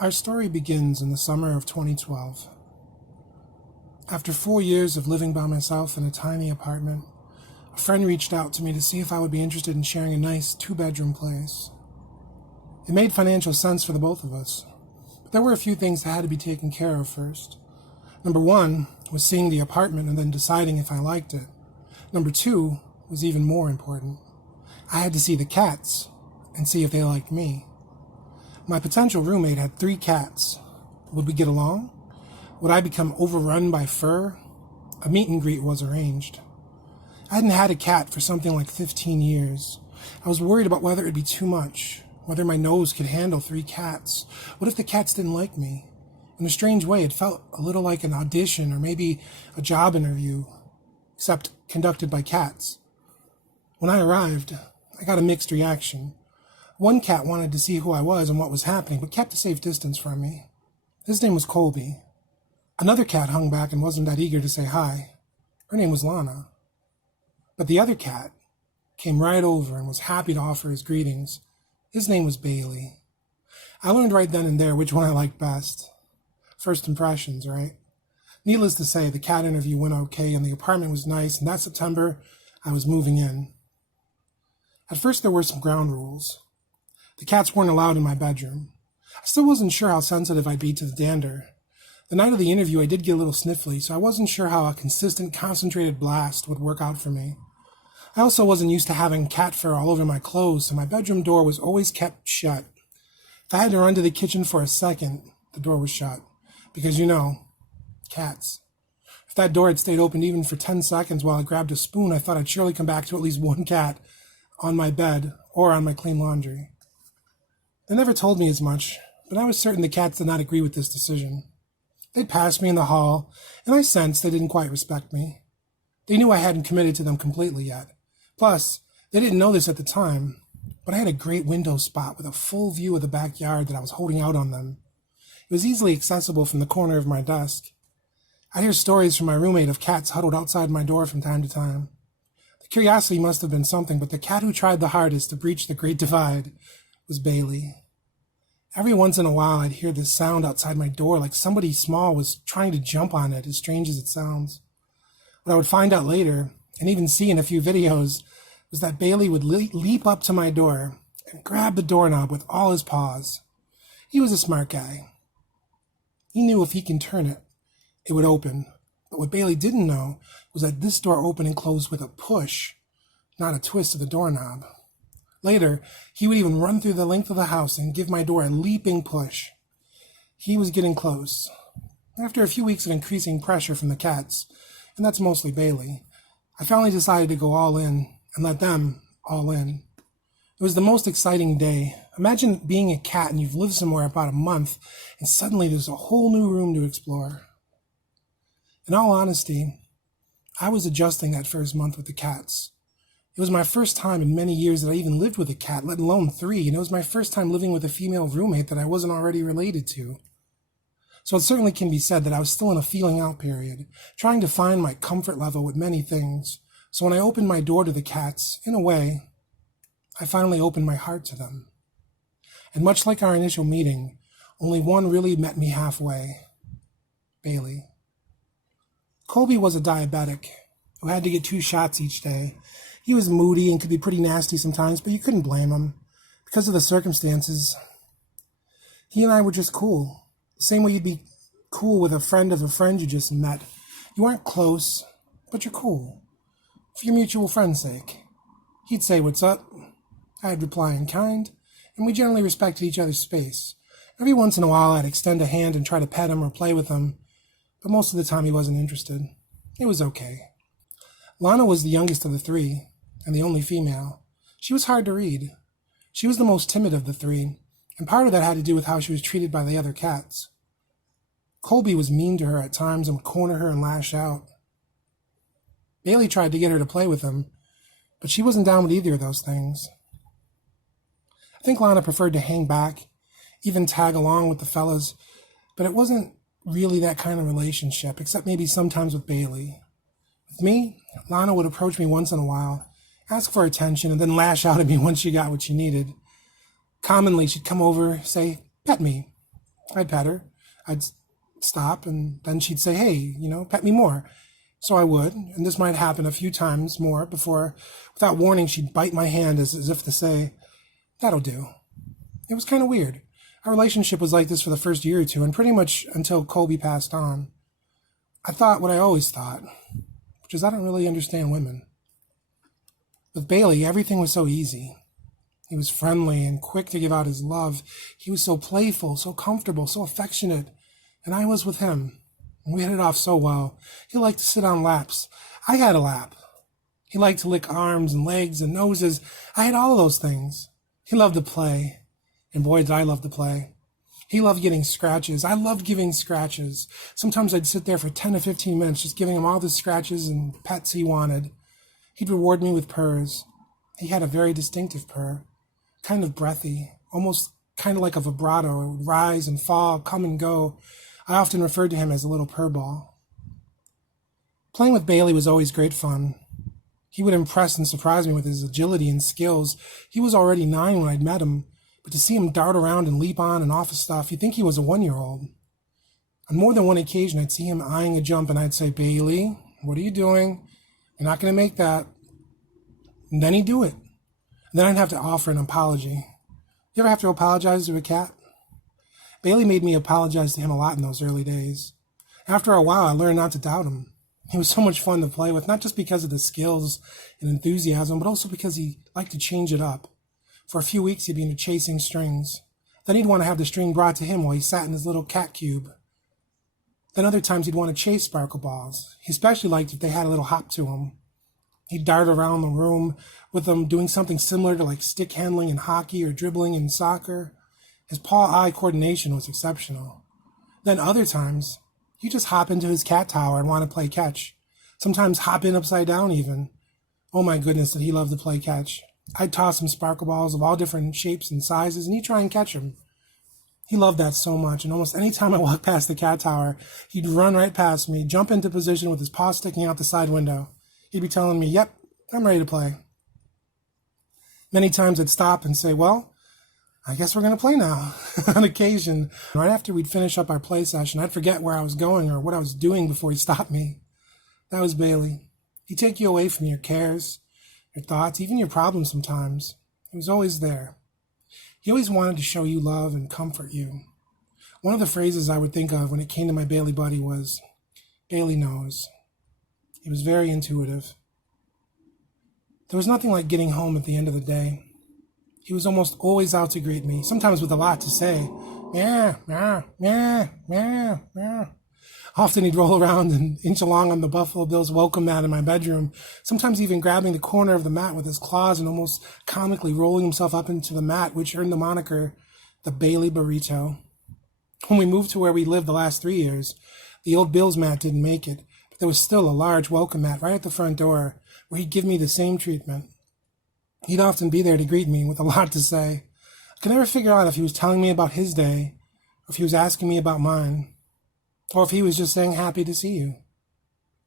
Our story begins in the summer of 2012. After 4 years of living by myself in a tiny apartment, a friend reached out to me to see if I would be interested in sharing a nice 2-bedroom place. It made financial sense for the both of us, but there were a few things that had to be taken care of first. Number 1 was seeing the apartment and then deciding if I liked it. Number 2 was even more important. I had to see the cats and see if they liked me. My potential roommate had 3 cats. Would we get along? Would I become overrun by fur? A meet and greet was arranged. I hadn't had a cat for something like 15 years. I was worried about whether it'd be too much, whether my nose could handle 3 cats. What if the cats didn't like me? In a strange way, it felt a little like an audition or maybe a job interview, except conducted by cats. When I arrived, I got a mixed reaction. One cat wanted to see who I was and what was happening, but kept a safe distance from me. His name was Colby. Another cat hung back and wasn't that eager to say hi. Her name was Lana. But the other cat came right over and was happy to offer his greetings. His name was Bailey. I learned right then and there which one I liked best. First impressions, right? Needless to say, the cat interview went okay and the apartment was nice, and that September, I was moving in. At first, there were some ground rules. The cats weren't allowed in my bedroom. I still wasn't sure how sensitive I'd be to the dander. The night of the interview, I did get a little sniffly, so I wasn't sure how a consistent, concentrated blast would work out for me. I also wasn't used to having cat fur all over my clothes, so my bedroom door was always kept shut. If I had to run to the kitchen for a second, the door was shut. Because, cats. If that door had stayed open even for 10 seconds while I grabbed a spoon, I thought I'd surely come back to at least one cat on my bed or on my clean laundry. They never told me as much, but I was certain the cats did not agree with this decision. They'd passed me in the hall, and I sensed they didn't quite respect me. They knew I hadn't committed to them completely yet. Plus, they didn't know this at the time, but I had a great window spot with a full view of the backyard that I was holding out on them. It was easily accessible from the corner of my desk. I'd hear stories from my roommate of cats huddled outside my door from time to time. The curiosity must have been something, but the cat who tried the hardest to breach the Great Divide was Bailey. Every once in a while, I'd hear this sound outside my door like somebody small was trying to jump on it, as strange as it sounds. What I would find out later, and even see in a few videos, was that Bailey would leap up to my door and grab the doorknob with all his paws. He was a smart guy. He knew if he can turn it, it would open. But what Bailey didn't know was that this door opened and closed with a push, not a twist of the doorknob. Later, he would even run through the length of the house and give my door a leaping push. He was getting close. After a few weeks of increasing pressure from the cats, and that's mostly Bailey, I finally decided to go all in and let them all in. It was the most exciting day. Imagine being a cat and you've lived somewhere about a month, and suddenly there's a whole new room to explore. In all honesty, I was adjusting that first month with the cats. It was my first time in many years that I even lived with a cat, let alone 3, and it was my first time living with a female roommate that I wasn't already related to. So it certainly can be said that I was still in a feeling out period, trying to find my comfort level with many things. So when I opened my door to the cats, in a way, I finally opened my heart to them. And much like our initial meeting, only one really met me halfway: Bailey. Colby was a diabetic who had to get 2 shots each day. He was moody and could be pretty nasty sometimes, but you couldn't blame him. Because of the circumstances, he and I were just cool. The same way you'd be cool with a friend of a friend you just met. You aren't close, but you're cool. For your mutual friend's sake. He'd say, "What's up?" I'd reply in kind, and we generally respected each other's space. Every once in a while, I'd extend a hand and try to pet him or play with him, but most of the time he wasn't interested. It was okay. Lana was the youngest of the 3, and the only female. She was hard to read. She was the most timid of the 3, and part of that had to do with how she was treated by the other cats. Colby was mean to her at times and would corner her and lash out. Bailey tried to get her to play with him, but she wasn't down with either of those things. I think Lana preferred to hang back, even tag along with the fellas, but it wasn't really that kind of relationship, except maybe sometimes with Bailey. With me, Lana would approach me once in a while, ask for attention, and then lash out at me once she got what she needed. Commonly, she'd come over, say, "Pet me," I'd pet her. I'd stop, and then she'd say, hey, pet me more. So I would, and this might happen a few times more before, without warning, she'd bite my hand as if to say, that'll do. It was kind of weird. Our relationship was like this for the first year or two, and pretty much until Colby passed on. I thought what I always thought, which is I don't really understand women. With Bailey, everything was so easy. He was friendly and quick to give out his love. He was so playful, so comfortable, so affectionate. And I was with him. And we hit it off so well. He liked to sit on laps. I had a lap. He liked to lick arms and legs and noses. I had all of those things. He loved to play. And boy, did I love to play. He loved getting scratches. I loved giving scratches. Sometimes I'd sit there for 10 to 15 minutes just giving him all the scratches and pets he wanted. He'd reward me with purrs. He had a very distinctive purr, kind of breathy, almost kind of like a vibrato. It would rise and fall, come and go. I often referred to him as a little purr ball. Playing with Bailey was always great fun. He would impress and surprise me with his agility and skills. He was already 9 when I'd met him, but to see him dart around and leap on and off of stuff, you'd think he was a 1-year-old. On more than one occasion, I'd see him eyeing a jump and I'd say, Bailey, what are you doing? You're not going to make that. And then he'd do it. And then I'd have to offer an apology. You ever have to apologize to a cat? Bailey made me apologize to him a lot in those early days. After a while, I learned not to doubt him. He was so much fun to play with, not just because of the skills and enthusiasm, but also because he liked to change it up. For a few weeks, he'd be into chasing strings. Then he'd want to have the string brought to him while he sat in his little cat cube. Then other times he'd want to chase sparkle balls. He especially liked if they had a little hop to them. He'd dart around the room with them, doing something similar to like stick handling in hockey or dribbling in soccer. His paw-eye coordination was exceptional. Then other times, he'd just hop into his cat tower and want to play catch. Sometimes hop in upside down even. Oh my goodness, did he love to play catch. I'd toss him sparkle balls of all different shapes and sizes, and he'd try and catch them. He loved that so much, and almost any time I walked past the cat tower, he'd run right past me, jump into position with his paw sticking out the side window. He'd be telling me, yep, I'm ready to play. Many times I'd stop and say, well, I guess we're going to play now. On occasion, right after we'd finish up our play session, I'd forget where I was going or what I was doing before he stopped me. That was Bailey. He'd take you away from your cares, your thoughts, even your problems sometimes. He was always there. He always wanted to show you love and comfort you. One of the phrases I would think of when it came to my Bailey buddy was, Bailey knows. He was very intuitive. There was nothing like getting home at the end of the day. He was almost always out to greet me, sometimes with a lot to say. Yeah, yeah, yeah, yeah, yeah. Often he'd roll around and inch along on the Buffalo Bills welcome mat in my bedroom, sometimes even grabbing the corner of the mat with his claws and almost comically rolling himself up into the mat, which earned the moniker the Bailey Burrito. When we moved to where we lived the last 3 years, the old Bills mat didn't make it, but there was still a large welcome mat right at the front door where he'd give me the same treatment. He'd often be there to greet me with a lot to say. I could never figure out if he was telling me about his day, or if he was asking me about mine, or if he was just saying happy to see you.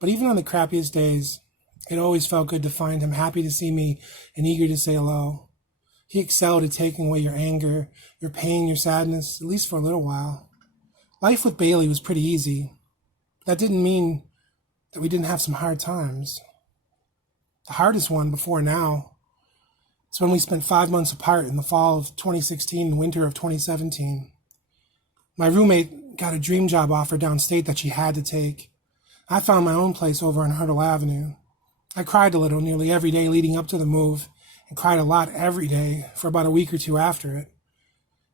But even on the crappiest days, it always felt good to find him happy to see me and eager to say hello. He excelled at taking away your anger, your pain, your sadness, at least for a little while. Life with Bailey was pretty easy. That didn't mean that we didn't have some hard times. The hardest one before now is when we spent 5 months apart in the fall of 2016 and winter of 2017. My roommate got a dream job offer downstate that she had to take. I found my own place over on Hurdle Avenue. I cried a little nearly every day leading up to the move, and cried a lot every day for about a week or two after it.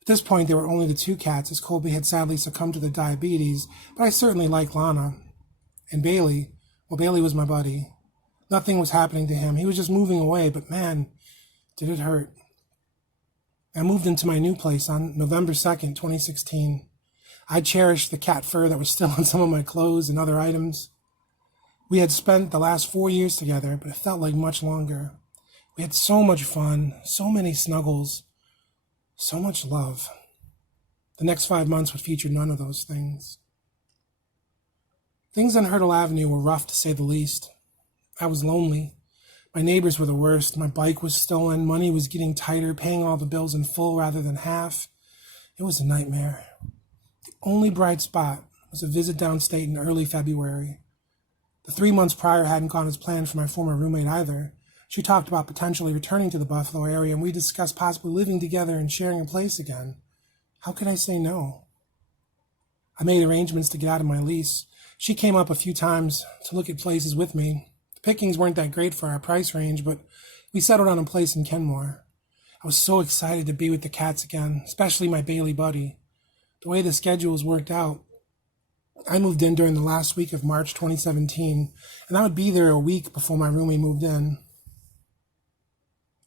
At this point, there were only the 2 cats, as Colby had sadly succumbed to the diabetes, but I certainly liked Lana. And Bailey, well, Bailey was my buddy. Nothing was happening to him. He was just moving away, but man, did it hurt. I moved into my new place on November 2nd, 2016. I cherished the cat fur that was still on some of my clothes and other items. We had spent the last 4 years together, but it felt like much longer. We had so much fun, so many snuggles, so much love. The next 5 months would feature none of those things. Things on Hurdle Avenue were rough, to say the least. I was lonely. My neighbors were the worst. My bike was stolen. Money was getting tighter, paying all the bills in full rather than half. It was a nightmare. Only bright spot was a visit downstate in early February. The 3 months prior hadn't gone as planned for my former roommate either. She talked about potentially returning to the Buffalo area, and we discussed possibly living together and sharing a place again. How could I say no? I made arrangements to get out of my lease. She came up a few times to look at places with me. The pickings weren't that great for our price range, but we settled on a place in Kenmore. I was so excited to be with the cats again, especially my Bailey buddy. The way the schedules worked out, I moved in during the last week of March 2017, and I would be there a week before my roommate moved in.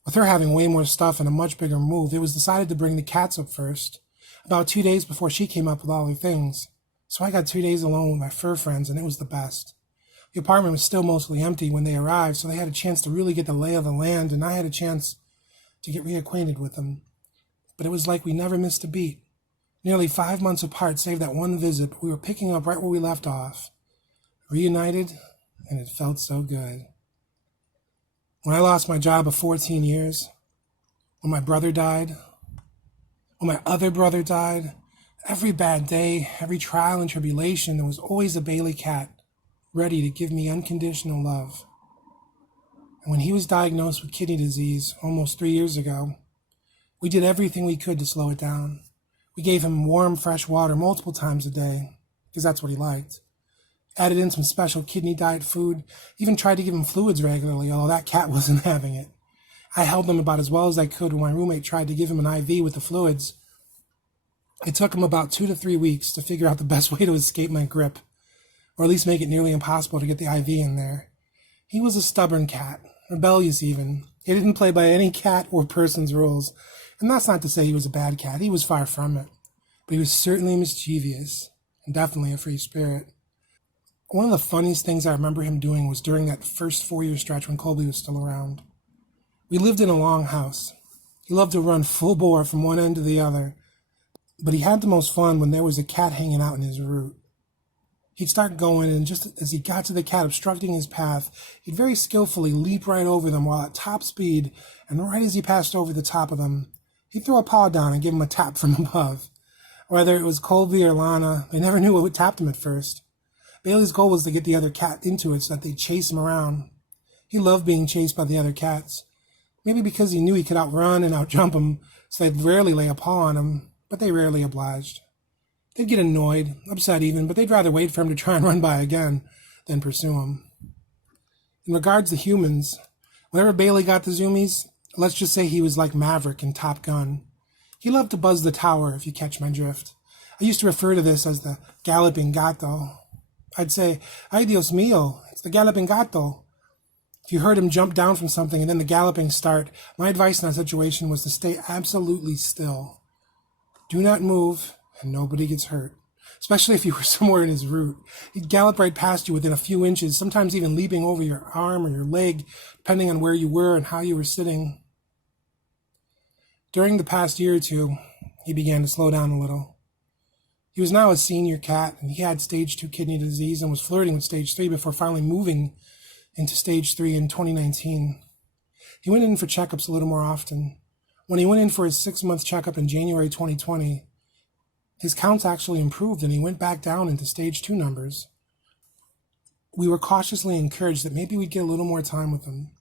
With her having way more stuff and a much bigger move, it was decided to bring the cats up first, about 2 days before she came up with all her things. So I got 2 days alone with my fur friends, and it was the best. The apartment was still mostly empty when they arrived, so they had a chance to really get the lay of the land, and I had a chance to get reacquainted with them. But it was like we never missed a beat. Nearly 5 months apart, save that one visit, but we were picking up right where we left off. Reunited, and it felt so good. When I lost my job of 14 years, when my brother died, when my other brother died, every bad day, every trial and tribulation, there was always a Bailey cat ready to give me unconditional love. And when he was diagnosed with kidney disease almost 3 years ago, we did everything we could to slow it down. We gave him warm, fresh water multiple times a day, because that's what he liked. Added in some special kidney diet food, even tried to give him fluids regularly, although that cat wasn't having it. I held them about as well as I could when my roommate tried to give him an IV with the fluids. It took him about 2 to 3 weeks to figure out the best way to escape my grip, or at least make it nearly impossible to get the IV in there. He was a stubborn cat, rebellious even. He didn't play by any cat or person's rules. And that's not to say he was a bad cat. He was far from it. But he was certainly mischievous, and definitely a free spirit. One of the funniest things I remember him doing was during that first 4-year stretch when Colby was still around. We lived in a long house. He loved to run full bore from one end to the other. But he had the most fun when there was a cat hanging out in his route. He'd start going, and just as he got to the cat obstructing his path, he'd very skillfully leap right over them while at top speed, and right as he passed over the top of them, he'd throw a paw down and give him a tap from above. Whether it was Colby or Lana, they never knew what tapped him at first. Bailey's goal was to get the other cat into it so that they'd chase him around. He loved being chased by the other cats. Maybe because he knew he could outrun and outjump them, so they'd rarely lay a paw on him, but they rarely obliged. They'd get annoyed, upset even, but they'd rather wait for him to try and run by again than pursue him. In regards to humans, whenever Bailey got the zoomies, let's just say he was like Maverick in Top Gun. He loved to buzz the tower, if you catch my drift. I used to refer to this as the galloping gato. I'd say, "Ay Dios mío, it's the galloping gato." If you heard him jump down from something and then the galloping start, my advice in that situation was to stay absolutely still. Do not move, and nobody gets hurt, especially if you were somewhere in his route. He'd gallop right past you within a few inches, sometimes even leaping over your arm or your leg, depending on where you were and how you were sitting. During the past year or two, he began to slow down a little. He was now a senior cat, and he had stage 2 kidney disease and was flirting with stage 3 before finally moving into stage 3 in 2019. He went in for checkups a little more often. When he went in for his 6-month checkup in January 2020, his counts actually improved and he went back down into stage 2 numbers. We were cautiously encouraged that maybe we'd get a little more time with him.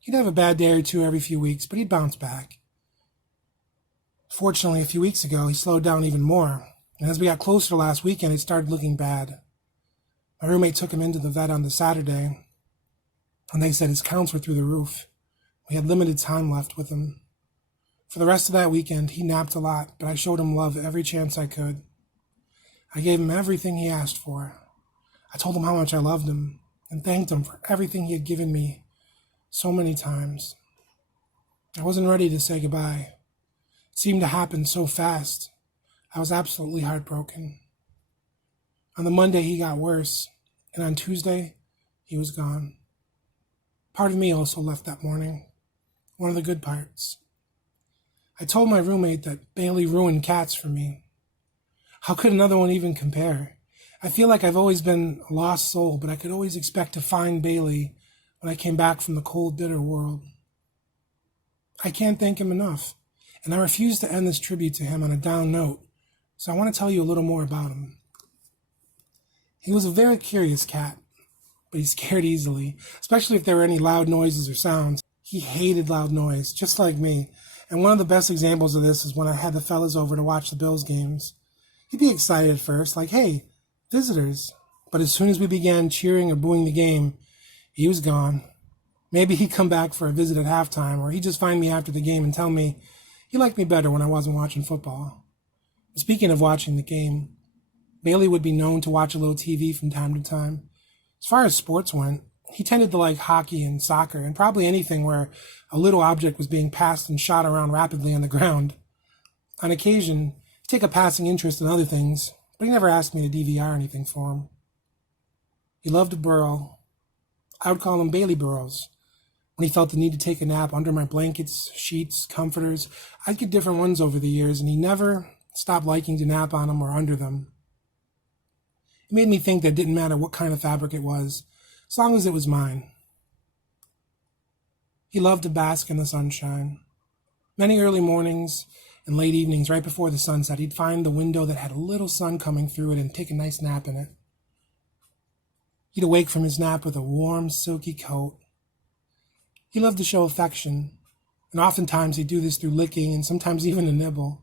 He'd have a bad day or two every few weeks, but he'd bounce back. Fortunately, a few weeks ago, he slowed down even more, and as we got closer to last weekend, it started looking bad. My roommate took him into the vet on the Saturday, and they said his counts were through the roof. We had limited time left with him. For the rest of that weekend, he napped a lot, but I showed him love every chance I could. I gave him everything he asked for. I told him how much I loved him, and thanked him for everything he had given me so many times. I wasn't ready to say goodbye. It seemed to happen so fast. I was absolutely heartbroken. On the Monday, he got worse, and on Tuesday, he was gone. Part of me also left that morning. One of the good parts. I told my roommate that Bailey ruined cats for me. How could another one even compare? I feel like I've always been a lost soul, but I could always expect to find Bailey when I came back from the cold, bitter world. I can't thank him enough, and I refuse to end this tribute to him on a down note, So I want to tell you a little more about him. He was a very curious cat, but he scared easily, especially if there were any loud noises or sounds. He hated loud noise, just like me. And one of the best examples of this is when I had the fellas over to watch the Bills games. He'd be excited at first, like, hey, visitors. But as soon as we began cheering or booing the game, he was gone. Maybe he'd come back for a visit at halftime, or he'd just find me after the game and tell me he liked me better when I wasn't watching football. Speaking of watching the game, Bailey would be known to watch a little TV from time to time. As far as sports went, he tended to like hockey and soccer, and probably anything where a little object was being passed and shot around rapidly on the ground. On occasion, he'd take a passing interest in other things, but he never asked me to DVR anything for him. He loved to burrow. I would call him Bailey Burrows. When he felt the need to take a nap under my blankets, sheets, comforters, I'd get different ones over the years, and he never stopped liking to nap on them or under them. It made me think that it didn't matter what kind of fabric it was, as long as it was mine. He loved to bask in the sunshine. Many early mornings and late evenings, right before the sunset, he'd find the window that had a little sun coming through it and take a nice nap in it. He'd awake from his nap with a warm, silky coat. He loved to show affection, and oftentimes he'd do this through licking and sometimes even a nibble.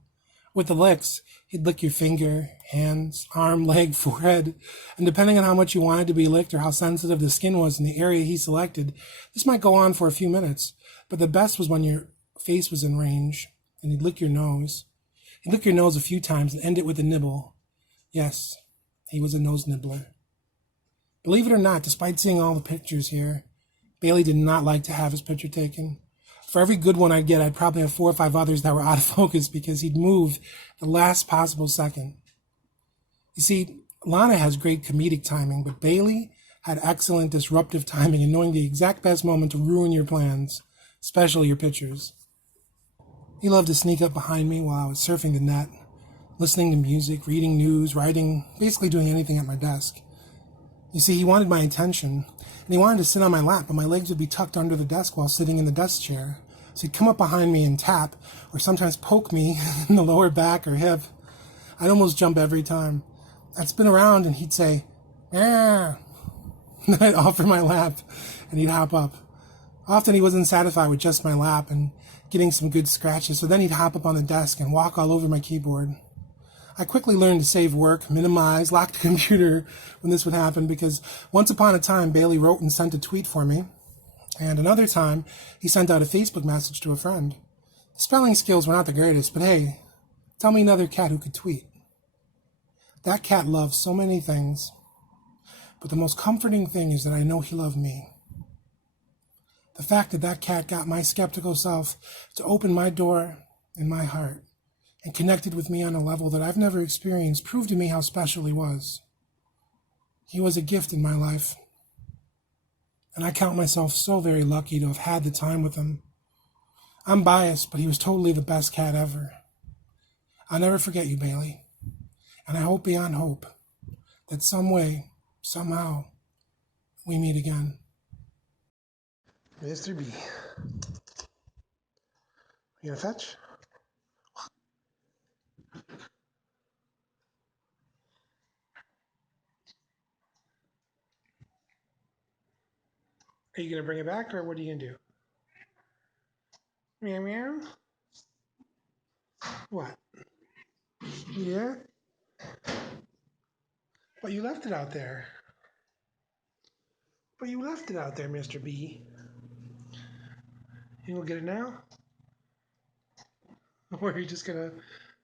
With the licks, he'd lick your finger, hands, arm, leg, forehead, and depending on how much you wanted to be licked or how sensitive the skin was in the area he selected, this might go on for a few minutes, but the best was when your face was in range, and he'd lick your nose. He'd lick your nose a few times and end it with a nibble. Yes, he was a nose nibbler. Believe it or not, despite seeing all the pictures here, Bailey did not like to have his picture taken. For every good one I'd get, I'd probably have 4 or 5 others that were out of focus because he'd move the last possible second. You see, Lana has great comedic timing, but Bailey had excellent disruptive timing in knowing the exact best moment to ruin your plans, especially your pictures. He loved to sneak up behind me while I was surfing the net, listening to music, reading news, writing, basically doing anything at my desk. You see, he wanted my attention, and he wanted to sit on my lap, but my legs would be tucked under the desk while sitting in the desk chair. So he'd come up behind me and tap, or sometimes poke me in the lower back or hip. I'd almost jump every time. I'd spin around, and he'd say, "Ah." And I'd offer my lap, and he'd hop up. Often he wasn't satisfied with just my lap and getting some good scratches, so then he'd hop up on the desk and walk all over my keyboard. I quickly learned to save work, minimize, lock the computer when this would happen because once upon a time, Bailey wrote and sent a tweet for me, and another time, he sent out a Facebook message to a friend. The spelling skills were not the greatest, but hey, tell me another cat who could tweet. That cat loved so many things, but the most comforting thing is that I know he loved me. The fact that that cat got my skeptical self to open my door and my heart and connected with me on a level that I've never experienced proved to me how special he was. He was a gift in my life, and I count myself so very lucky to have had the time with him. I'm biased, but he was totally the best cat ever. I'll never forget you, Bailey, and I hope beyond hope that some way, somehow, we meet again. Mr. B. You gonna fetch? Are you gonna bring it back, or what are you gonna do? Meow meow. What? Yeah? But you left it out there. But you left it out there, Mr. B. You gonna get it now? Or are you just gonna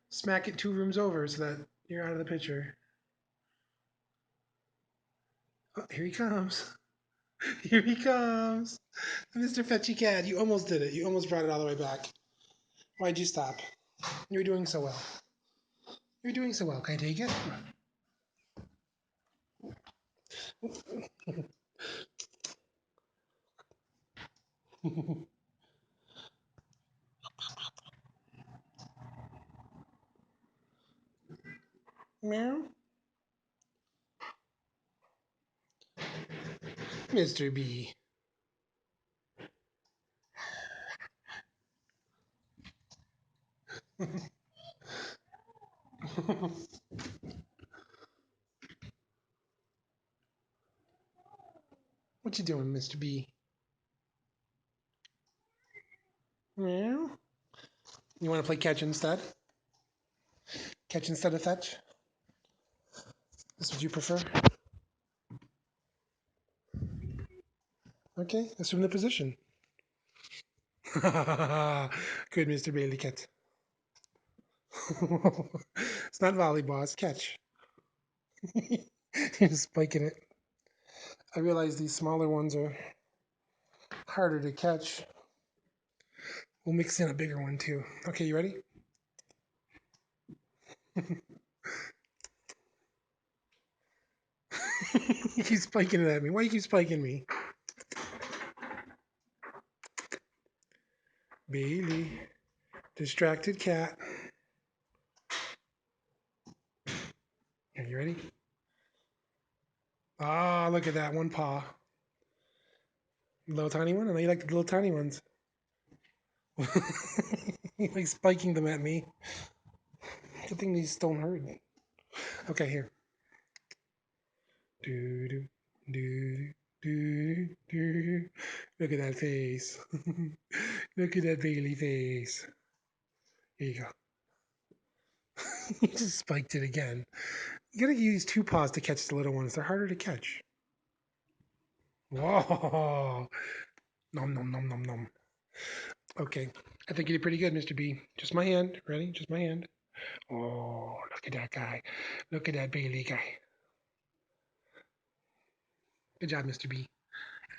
smack it 2 rooms over so that you're out of the picture? Oh, here he comes. Here he comes. Mr. Fetchy Cat, you almost did it. You almost brought it all the way back. Why'd you stop? You were doing so well. You're doing so well. Can I take it? Meow. Mr. B. What you doing, Mr. B? Well, you want to play catch instead? Catch instead of fetch? This would you prefer? Okay, assume the position. Good, Mr. Bailey Cat. It's not volleyball, it's catch. You're spiking it. I realize these smaller ones are harder to catch. We'll mix in a bigger one too. Okay, you ready? You keep spiking it at me. Why you keep spiking me? Bailey. Distracted cat. Are you ready? Ah, look at that. One paw. Little tiny one? I know you like the little tiny ones. You like spiking them at me. Good thing these don't hurt. Okay, here. Do, do, do, do, do. Look at that face. Look at that Bailey face. Here you go. You just spiked it again. You gotta use two paws to catch the little ones. They're harder to catch. Whoa. Nom nom nom nom nom. Okay. I think you did pretty good, Mr. B. Just my hand. Ready? Just my hand. Oh, look at that guy. Look at that Bailey guy. Good job, Mr. B.